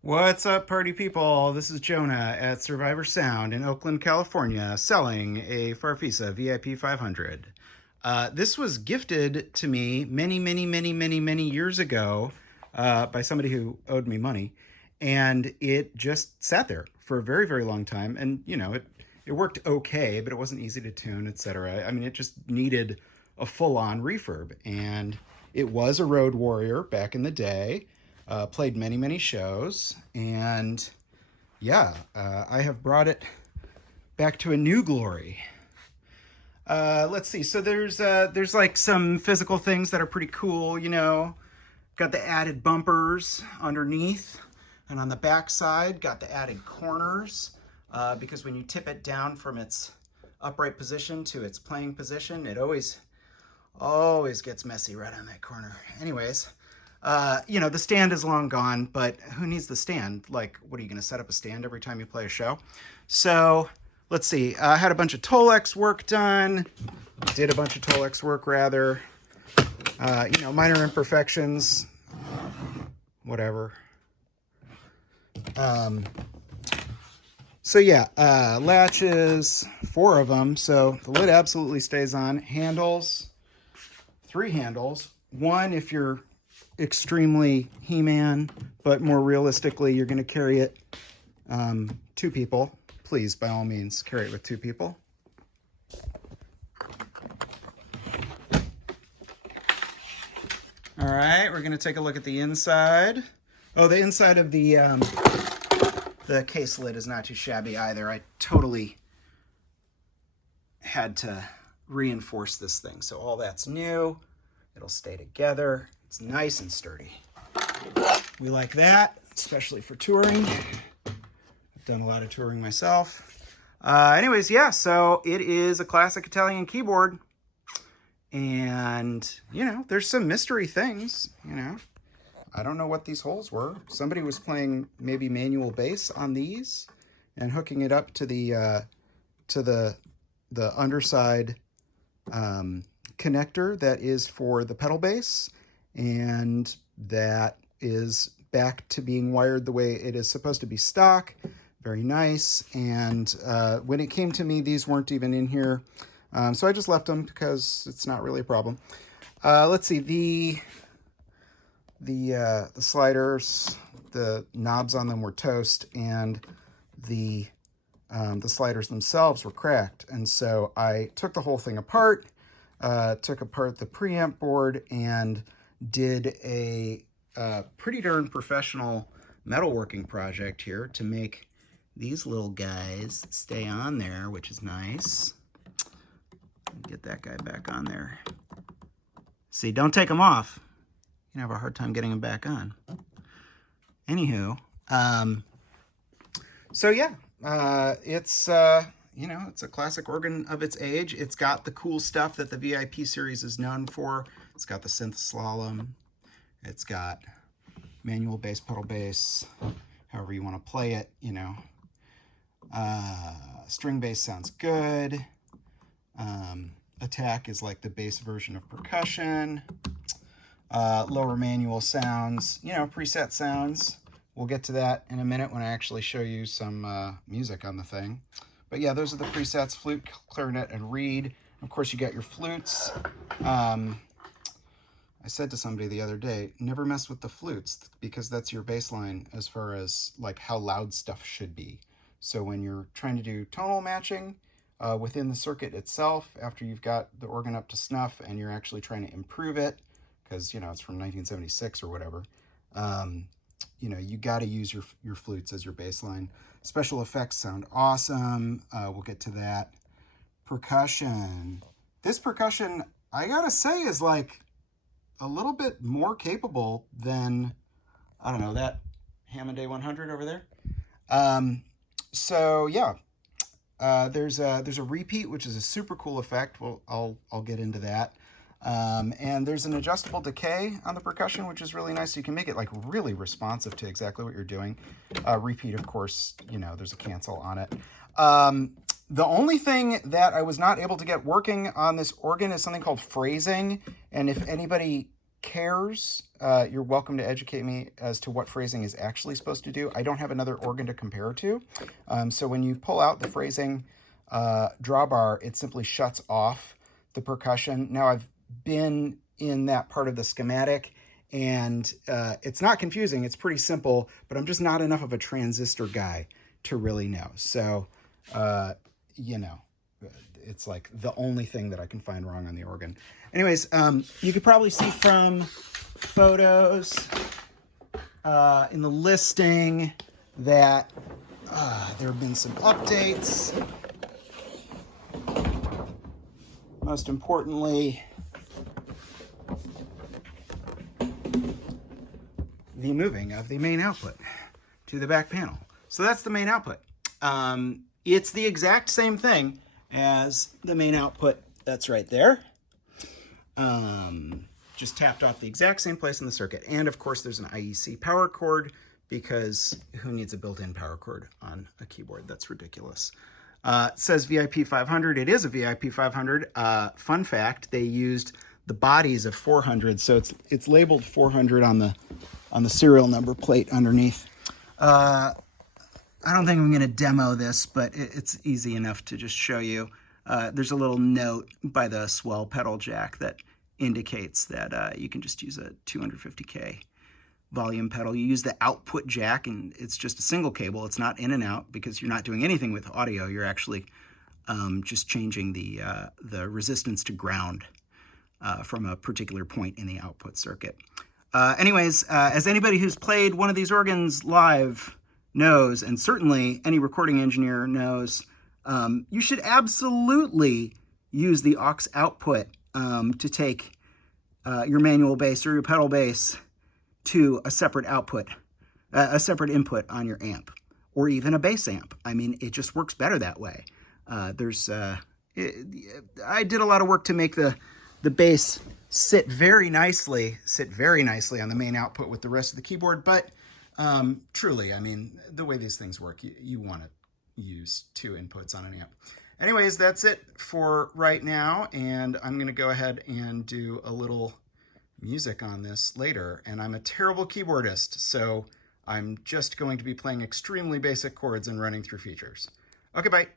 What's up, party people? This is Jonah at Survivor Sound in Oakland, California, selling a Farfisa VIP 500. This was gifted to me many years ago by somebody who owed me money, and it just sat there for a very long time. And it worked okay, but it wasn't easy to tune, etc. I mean, it just needed a full-on refurb, and it was a road warrior back in the day. Played many shows, and yeah, I have brought it back to a new glory. Let's see. So there's like some physical things that are pretty cool. Got the added bumpers underneath, and on the back side, got the added corners because when you tip it down from its upright position to its playing position, it always gets messy right on that corner. Anyways. The stand is long gone, but who needs the stand? Like, what are you going to set up a stand every time you play a show? So, let's see. I had a bunch of Tolex work done. Did a bunch of Tolex work, rather. Minor imperfections. Whatever. Latches, 4 of them. So, the lid absolutely stays on. Handles, 3 handles. 1 if you're extremely He-Man, but more realistically, you're going to carry it 2 people. Please, by all means, carry it with 2 people. All right, we're going to take a look at the inside. Oh, the inside of the case lid is not too shabby either. I totally had to reinforce this thing, so all that's new. It'll stay together. It's nice and sturdy. We like that, especially for touring. I've done a lot of touring myself. So it is a classic Italian keyboard. And, there's some mystery things, I don't know what these holes were. Somebody was playing maybe manual bass on these and hooking it up to the underside connector that is for the pedal bass. And that is back to being wired the way it is supposed to be stock. Very nice. And when it came to me, these weren't even in here. So I just left them because it's not really a problem. Let's see, the sliders, the knobs on them were toast, and the sliders themselves were cracked. And so I took the whole thing apart, took apart the preamp board, and did a pretty darn professional metalworking project here to make these little guys stay on there, which is nice. Get that guy back on there. See, don't take them off. You have a hard time getting them back on. Anywho, it's it's a classic organ of its age. It's got the cool stuff that the VIP series is known for. It's got the synth slalom. It's got manual bass, pedal bass, however you want to play it, String bass sounds good. Attack is like the bass version of percussion. Lower manual sounds, preset sounds. We'll get to that in a minute when I actually show you some music on the thing. But yeah, those are the presets: flute, clarinet, and reed. Of course, you got your flutes. I said to somebody the other day, never mess with the flutes because that's your baseline as far as like how loud stuff should be. So when you're trying to do tonal matching within the circuit itself, after you've got the organ up to snuff and you're actually trying to improve it, because it's from 1976 or whatever, you got to use your flutes as your baseline. Special effects sound awesome. We'll get to that. Percussion. This percussion, I gotta say, is like a little bit more capable than, I don't know, that Hammond A100 over there. There's a repeat, which is a super cool effect. Well, I'll get into that. And there's an adjustable decay on the percussion, which is really nice. So you can make it like really responsive to exactly what you're doing. Repeat, of course, there's a cancel on it. The only thing that I was not able to get working on this organ is something called phrasing. And if anybody cares, you're welcome to educate me as to what phrasing is actually supposed to do. I don't have another organ to compare to. So when you pull out the phrasing drawbar, it simply shuts off the percussion. Now, I've been in that part of the schematic, and it's not confusing. It's pretty simple, but I'm just not enough of a transistor guy to really know. So, you know, it's like the only thing that I can find wrong on the organ. Anyways, you could probably see from photos in the listing that there have been some updates. Most importantly, the moving of the main output to the back panel. So that's the main output. It's the exact same thing as the main output that's right there. Just tapped off the exact same place in the circuit. And of course there's an IEC power cord, because who needs a built-in power cord on a keyboard? That's ridiculous. It says VIP 500. It is a VIP 500. Fun fact, they used the bodies of 400, so it's labeled 400 on the serial number plate underneath. I don't think I'm going to demo this, but it's easy enough to just show you. There's a little note by the swell pedal jack that indicates that you can just use a 250K volume pedal. You use the output jack, and it's just a single cable. It's not in and out, because you're not doing anything with audio. You're actually just changing the resistance to ground from a particular point in the output circuit. Anyways, as anybody who's played one of these organs live knows, and certainly any recording engineer knows, you should absolutely use the aux output to take your manual bass or your pedal bass to a separate output, a separate input on your amp, or even a bass amp. I mean, it just works better that way. I did a lot of work to make the bass sit very nicely on the main output with the rest of the keyboard, but truly, I mean, the way these things work, you want to use two inputs on an amp. Anyways, that's it for right now, and I'm going to go ahead and do a little music on this later. And I'm a terrible keyboardist, so I'm just going to be playing extremely basic chords and running through features. Okay, bye.